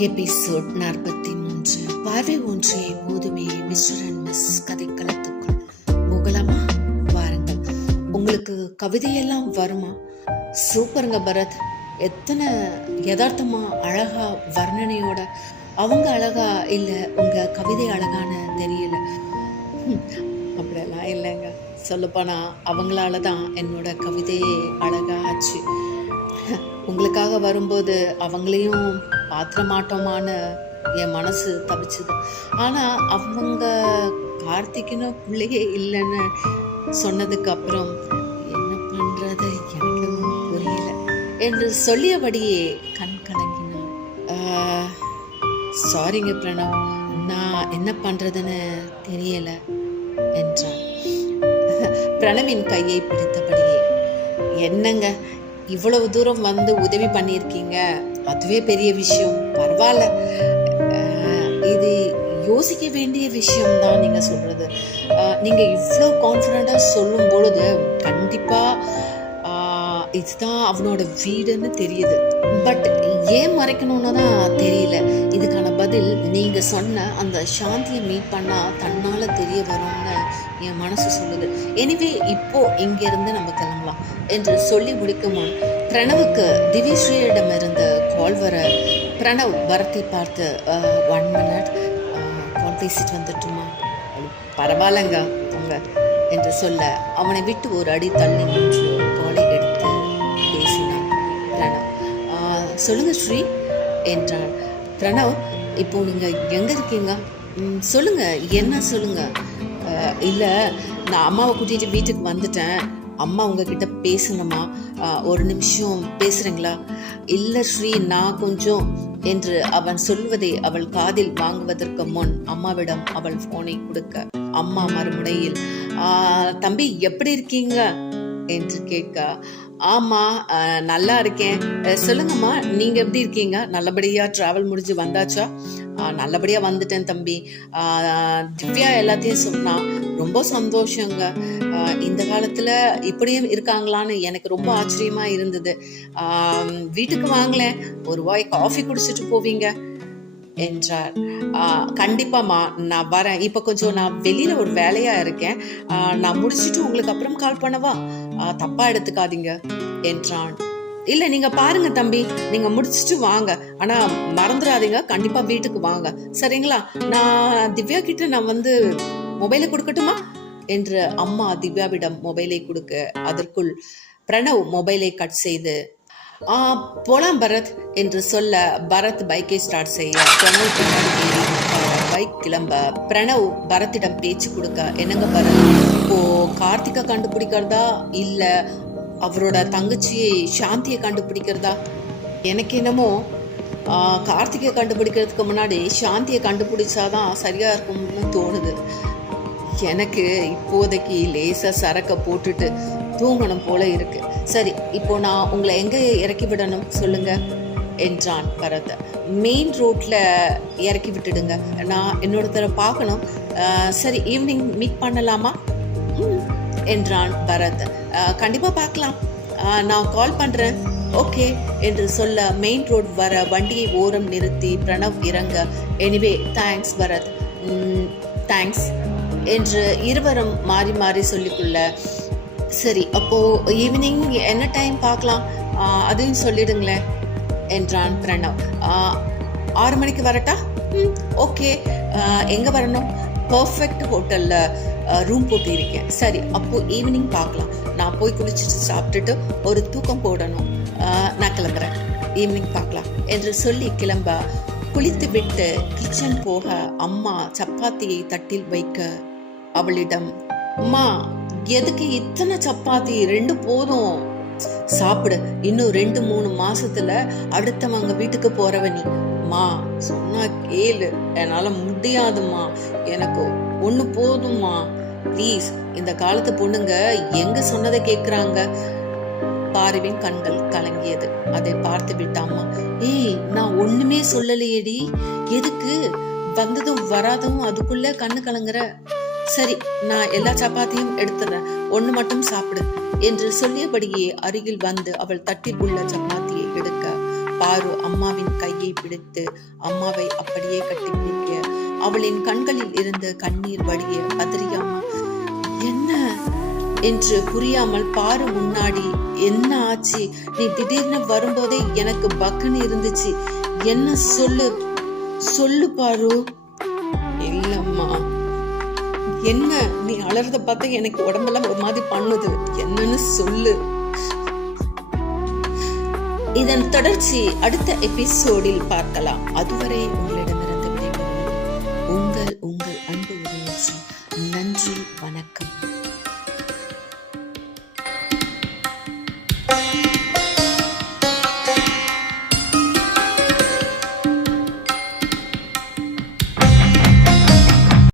Episode நாற்பத்தி மூன்று பார்வை ஒன்றிய போதுமே மிஸ்டர் அண்ட் மிஸ் கதைக்களத்துக்குள். போகலாமா வாருங்கள். உங்களுக்கு கவிதையெல்லாம் வருமா? சூப்பருங்க பரத். எத்தனை யதார்த்தமாக அழகா வர்ணனையோட அவங்க அழகா இல்லை உங்கள் கவிதை அழகான தெரியல. அப்படியெல்லாம் இல்லைங்க. சொல்லப்போனால் அவங்களால தான் என்னோட கவிதையே அழகா ஆச்சு. உங்களுக்காக வரும்போது அவங்களையும் பாத்திரமாட்டோமான என் மனசு தவிச்சுது. ஆனால் அவங்க கார்த்திக்னு பிள்ளையே இல்லைன்னு சொன்னதுக்கு அப்புறம் என்ன பண்ணுறது எனக்கு புரியல என்று சொல்லியபடியே கண் கலங்கினான். சாரிங்க பிரணவ். நான் என்ன பண்ணுறதுன்னு தெரியலை என்றான். பிரணவின் கையை பிடித்தபடியே. என்னங்க இவ்வளவு தூரம் வந்து உதவி பண்ணியிருக்கீங்க? அதுவே பெரிய விஷயம். பரவாயில்ல. இது யோசிக்க வேண்டிய விஷயம் தான் நீங்கள் சொல்கிறது நீங்கள் இவ்வளோ கான்ஃபிடண்ட்டாக சொல்லும் பொழுது கண்டிப்பாக இதுதான் அவனோட வீடுன்னு தெரியுது. பட் ஏன் மறைக்கணும்னு தான் தெரியல. இதுக்கான பதில் நீங்கள் சொன்ன அந்த சாந்தியை மீட் பண்ணால் தன்னால் தெரிய வரும்னு என் மனசு சொல்லுது. எனிவே இப்போது இங்கேருந்து நம்ம கிளம்பலாம். என்று சொல்லி முடிக்கும் முன் பிரணவுக்கு திவிஸ்ரீயிடமிருந்து கால்வர பிரணவ் பரத்தை பார்த்து ஒன் மினிட் கால் பேசிட்டு வந்துட்டுமா? பரவாயில்லங்க அவங்க என்று சொல்ல அவனை விட்டு ஒரு அடி தள்ளி நின்று காலை எடுத்து பேசினான் பிரணவ். சொல்லுங்கள் சொல்லுங்க ஸ்ரீ என்றான். பிரணவ் இப்போ நீங்கள் எங்கே இருக்கீங்க? "ம், என்ன சொல்லுங்கள் இல்லை நான் அம்மாவை கூட்டிகிட்டு வீட்டுக்கு வந்துட்டேன். அம்மா உங்ககிட்ட பேசணுமா? ஒரு நிமிஷம் பேசுறீங்களா? இல்ல ஸ்ரீ நான் கொஞ்சம் என்று அவன் சொல்வதை அவள் காதில் வாங்குவதற்கு முன் அம்மாவிடம் அவள் போனை கொடுக்க. அம்மா மறுமுனையில் தம்பி எப்படி இருக்கீங்க? என்று கேட்க. ஆமா நல்லா இருக்கேன். சொல்லுங்கம்மா நீங்க எப்படி இருக்கீங்க? நல்லபடியா டிராவல் முடிஞ்சு வந்தாச்சா? நல்லபடியா வந்துட்டேன் தம்பி. திவ்யா எல்லாத்தையும் சொன்னா ரொம்ப சந்தோஷங்க. இந்த காலத்துல இப்படியும் இருக்காங்களான்னு எனக்கு ரொம்ப ஆச்சரியமா இருந்தது. வீட்டுக்கு வாங்களேன். ஒரு வாய் காஃபி குடிச்சிட்டு போவீங்க என்றார். "ஆ, கண்டிப்பாம்மா நான் வரேன். இப்போ கொஞ்சம் நான் வெளியில ஒரு வேலையா இருக்கேன். நான் முடிச்சிட்டு உங்களுக்கு அப்புறம் கால் பண்ணவா? தப்பா எடுத்துக்காதீங்க என்றான். இல்ல நீங்க பாருங்க தம்பி நீங்க முடிச்சிட்டு வாங்க. ஆனா மறந்துடாதீங்க கண்டிப்பா வீட்டுக்கு வாங்க. சரிங்களா? நான் திவ்யா கிட்ட நான் வந்து மொபைலை கொடுக்கட்டுமா? என்று அம்மா திவ்யாவிடம் மொபைலை கொடுக்க அதற்குள் பிரணவ் மொபைலை கட் செய்து போலாம் பரத் என்று சொல்ல பரத் பைக்கை ஸ்டார்ட் செய்ய பிரணவ் பின்னாடி பைக் கிளம்ப. பிரணவ் பரத்திடம் பேச்சு கொடுக்க என்னங்க பரத் இப்போ கார்த்திகை கண்டுபிடிக்கிறதா? இல்ல அவரோட தங்கச்சியை சாந்தியை கண்டுபிடிக்கிறதா? எனக்கு என்னமோ கார்த்திகை கண்டுபிடிக்கிறதுக்கு முன்னாடி சாந்தியை கண்டுபிடிச்சாதான் சரியா இருக்கும்னு தோணுது. எனக்கு இப்போதைக்கு லேசா சரக்கை போட்டுட்டு தூங்கணும் போல இருக்கு. சரி இப்போ நான் உங்களை எங்க இறக்கி விடணும்? சொல்லுங்க. என்றான் பரத். மெயின் ரோட்டில் இறக்கி விட்டுடுங்க. நான் இன்னொருத்தரை பார்க்கணும். சரி ஈவினிங் மீட் பண்ணலாமா? ம், என்றான் பரத். கண்டிப்பாக பார்க்கலாம். நான் கால் பண்ணுறேன் ஓகே என்று சொல்ல மெயின் ரோட் வர வண்டியை ஓரம் நிறுத்தி பிரணவ் இறங்க. Anyway thanks Bharat. தேங்க்ஸ் என்று இருவரும் மாறி மாறி சொல்லிக்கொள்ள. சரி அப்போது ஈவினிங் என்ன டைம் பார்க்கலாம்? அதையும் சொல்லிடுங்களேன். என்றான் பிரணவ். ஆறு மணிக்கு வரட்டா? ம் ஓகே. எங்கே வரணும்? பர்ஃபெக்ட் ஹோட்டலில் ரூம் போட்டு இருக்கேன் சரி அப்போ ஈவினிங் பார்க்கலாம். நான் போய் குளிச்சுட்டு சாப்பிட்டுட்டு ஒரு தூக்கம் போடணும். நான் கிளம்புறேன். ஈவினிங் பார்க்கலாம் என்று சொல்லி கிளம்ப குளித்து விட்டு கிச்சன் போக அம்மா சப்பாத்தியை தட்டில் வைக்க அவளிடம் அம்மா எதுக்கு இத்தனை சப்பாத்தி? ரெண்டு போதும். சாப்பிடு. இன்னும் ரெண்டு மூணு மாசத்துல அடுத்தவங்க வீட்டுக்கு போறவ நீ. மா சொன்னா கேளு. என்னால முடியாதும்மா. எனக்கு ஒண்ணு போதும்மா. ப்ளீஸ் இந்த காலத்து பொண்ணுங்க எங்க சொன்னதை கேக்குறாங்க? பாருவின் கண்கள் கலங்கியது. அதை பார்த்து விட்டாம்மா. ஏய் நான் ஒண்ணுமே சொல்லலையேடி. எதுக்கு? வந்ததும் வராதும் அதுக்குள்ள கண்ணு கலங்குற. சரி நான் எல்லா சப்பாத்தியும் எடுத்துறேன் ஒண்ணு மட்டும் சாப்பிடு என்று சொல்லியபடியே அருகில் வந்து அவள் தட்டில் உள்ள சப்பாத்தியை எடுக்க பாரு அம்மாவின் கையை பிடித்து அம்மாவை அப்படியே கட்டிப்பிடிக்க அவளின் கண்களில் இருந்து கண்ணீர் வடிய பதறிய என்ன? என்று புரியாமல் பாரு முன்னாடி என்ன ஆச்சு? நீ திடீர்னு வரும்போதே எனக்கு பக்குன்னு இருந்துச்சு. என்ன சொல்லு சொல்லு பாரு. இல்லம்மா என்ன நீ அலறத பார்த்தா எனக்கு உடம்பெல்லாம் ஒரு மாதிரி பண்ணுது? என்னன்னு சொல்லு. இதன் தொடர்ச்சி அடுத்த எபிசோடில் பார்க்கலாம். அதுவரை உங்களிடமிருந்து விடைபெறுவது உங்கள்